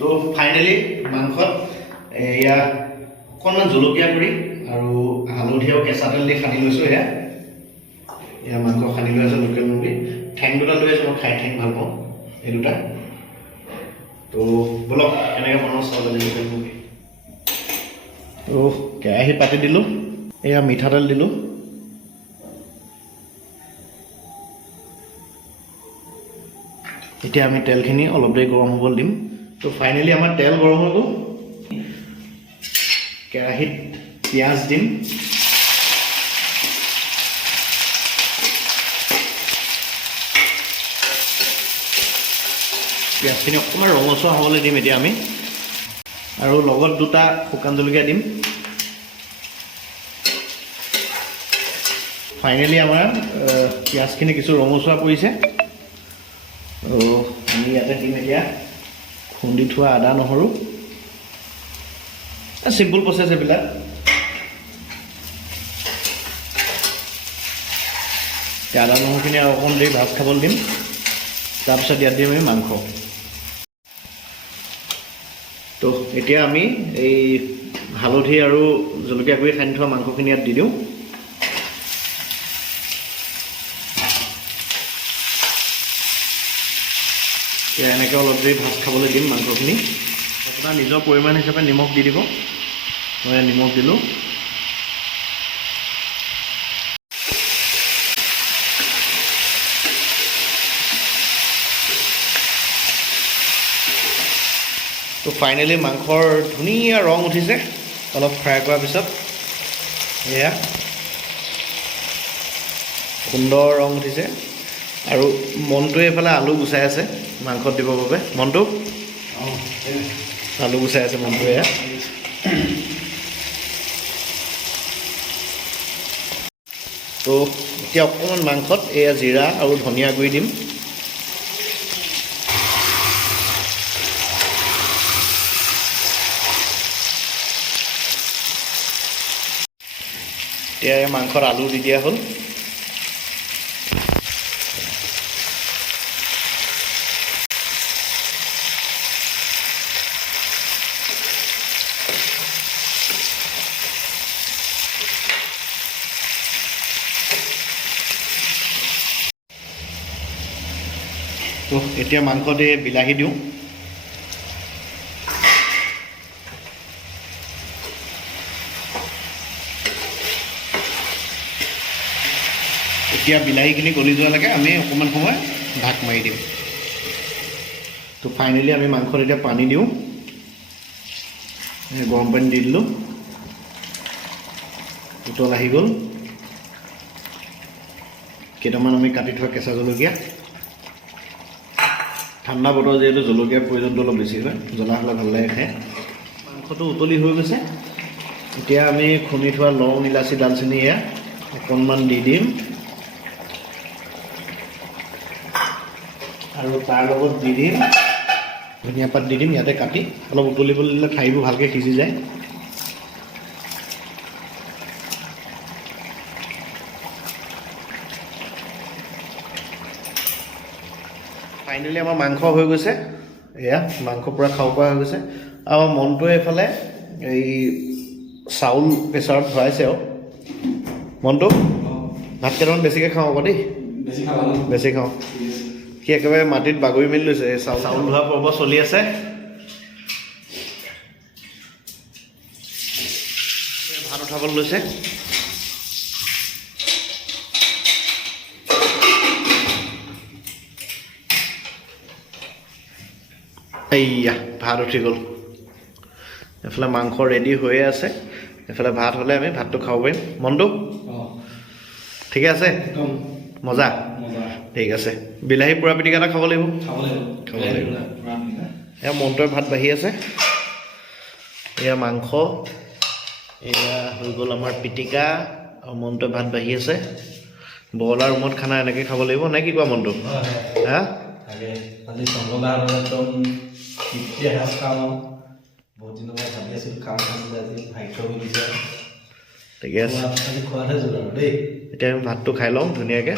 তো ফাইনেলি মাংসত এয়া অকণমান জলকীয়া গুড়ি আৰু হালধি আৰু কেঁচা তেল দি সানি লৈছোঁ। এয়া মাংস সানি লৈ আছোঁ লোকেল মুৰ্গী। ঠেং দুটা লৈ আছোঁ, মই খাই ঠেং ভাল পাওঁ এই দুটা। তো বলক কেনেকৈ বনাওঁ চাওঁ যদি লোকেল মুৰ্গী। তো কেৰাহী পাতি দিলোঁ, এয়া মিঠাতেল দিলোঁ, এতিয়া আমি তেলখিনি অলপ দেৰি গৰম হ'বলৈ দিম। তো ফাইনেলি আমাৰ তেল গৰম হৈ গ'ল। কেৰাহীত পিঁয়াজ দিম, পিঁয়াজখিনি অকণমান ৰঙচুৱা হ'বলৈ দিম এতিয়া আমি, আৰু লগত দুটা শুকান জলকীয়া দিম। ফাইনেলি আমাৰ পিঁয়াজখিনি কিছু ৰঙচুৱা পৰিছে। আমি ইয়াতে দিম এতিয়া খুন্দি থোৱা আদা নহৰু। চিম্পুল প্ৰচেছ এইবিলাক। আদা নহৰুখিনি আৰু অকণমান দেৰি ভাজ খাবলৈ দিম, তাৰপিছত ইয়াত দিম আমি মাংস। তো এতিয়া আমি এই হালধি আৰু জলকীয়া গুড়ি সানি থোৱা মাংসখিনি ইয়াত দি দিওঁ। এতিয়া এনেকৈ অলপ দেৰি ভাজ খাবলৈ দিম মাংসখিনি। আপোনাৰ নিজৰ পৰিমাণ হিচাপে নিমখ দি দিব। মই নিমখ দিলোঁ। তো ফাইনেলি মাংসৰ ধুনীয়া ৰং উঠিছে অলপ ফ্ৰাই কৰাৰ পিছত। এয়া সুন্দৰ ৰং উঠিছে, আৰু মনটোৱে এইফালে আলু গুচাই আছে মাংসত দিবৰ বাবে। মনটো আলু গুচাই আছে মনটোৱে। এয়া তো এতিয়া অকণমান মাংসত এয়া জিৰা আৰু ধনিয়া গুড়ি দিম। এতিয়া এই মাংসত আলু দি দিয়া হ'ল। তো এতিয়া মাংসতে বিলাহী দিওঁ। এতিয়া বিলাহীখিনি গলি যোৱালৈকে আমি অকণমান সময় ঢাক মাৰি দিম। তো ফাইনেলি আমি মাংসত এতিয়া পানী দিওঁ। গৰম পানী দি দিলোঁ, উতল আহি গ'ল। কেইটামান আমি কাটি থোৱা কেঁচা জলকীয়া। ঠাণ্ডা বতৰ যিহেতু জলকীয়াৰ প্ৰয়োজনটো অলপ বেছি হয়, জ্বলা হ'লে ভাল লাগে খাই। মাংসটো উতলি হৈ গৈছে। এতিয়া আমি খুন্দি থোৱা লং, ইলাচি, ডালচেনি এয়া অকণমান দি দিম, আৰু তাৰ লগত দি দিম ধনিয়া পাত দি দিম ইয়াতে কাটি। অলপ উতলিবলৈ দিলে ঠাৰিবোৰ ভালকৈ সিজি যায়। ফাইনেলি আমাৰ মাংস হৈ গৈছে। এয়া মাংস পূৰা খাব পৰা হৈ গৈছে। আৰু মনটোৱে এইফালে এই চাউল প্ৰেছাৰত ভৰাইছে। আৰু মনটো ভাত কেইটামান বেছিকৈ খাওঁ আকৌ দেই, বেছি খাওঁ। সি একেবাৰে মাটিত বাগৰি মেলি লৈছে। চাউল ধোৱা পৰ্ব চলি আছে। ভাত উঠাবলৈ লৈছে। এইয়া ভাত উঠি গ'ল। এফালে মাংস ৰেডি হৈয়ে আছে, এফালে ভাত হ'লে আমি ভাতটো খাব পাৰিম। মনটো ঠিকে আছে? মজা। ঠিক আছে। বিলাহী পোৰা পিটিকা এটা খাব লাগিব, খাব লাগিব। এয়া মনটোৱে ভাত বাঢ়ি আছে। এয়া মাংস, এয়া হৈ গ'ল আমাৰ পিটিকা, আৰু মনটোৱে ভাত বাঢ়ি আছে। বৰলা ৰুমত খানা এনেকৈ খাব লাগিব, নে কি কোৱা মনটো? হা ঠিকে আছে। এতিয়া আমি ভাতটো খাই লওঁ ধুনীয়াকৈ।